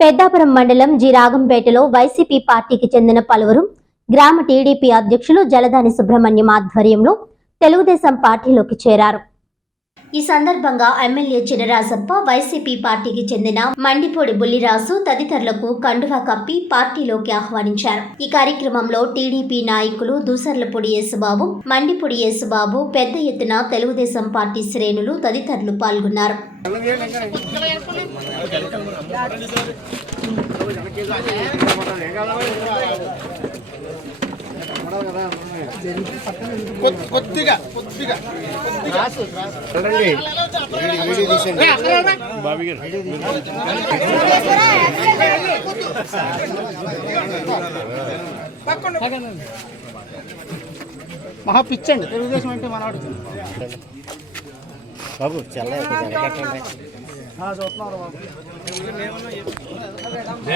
పెద్దాపురం మండలం G రాగంపేటలో YCP పార్టీకి చెందిన పలువురు గ్రామ టీడీపీ అధ్యక్షులు జలదాని సుబ్రహ్మణ్యం ఆధ్వర్యంలో తెలుగుదేశం పార్టీలోకి చేరారు. ఈ సందర్భంగా ఎమ్మెల్యే చినరాజప్ప, వైసీపీ పార్టీకి చెందిన మండిపూడి బుల్లిరాజు తదితరులకు కండువా కప్పి పార్టీలోకి ఆహ్వానించారు. ఈ కార్యక్రమంలో టీడీపీ నాయకులు దూసర్లపూడి యేసుబాబు, మండిపూడి యేసుబాబు, పెద్ద ఎత్తున తెలుగుదేశం పార్టీ శ్రేణులు తదితరులు పాల్గొన్నారు. మహా పిచ్చండి తెలుగుదేశం అంటే మనవాడు బాబు చల్ల చూస్తున్నారు బాబు.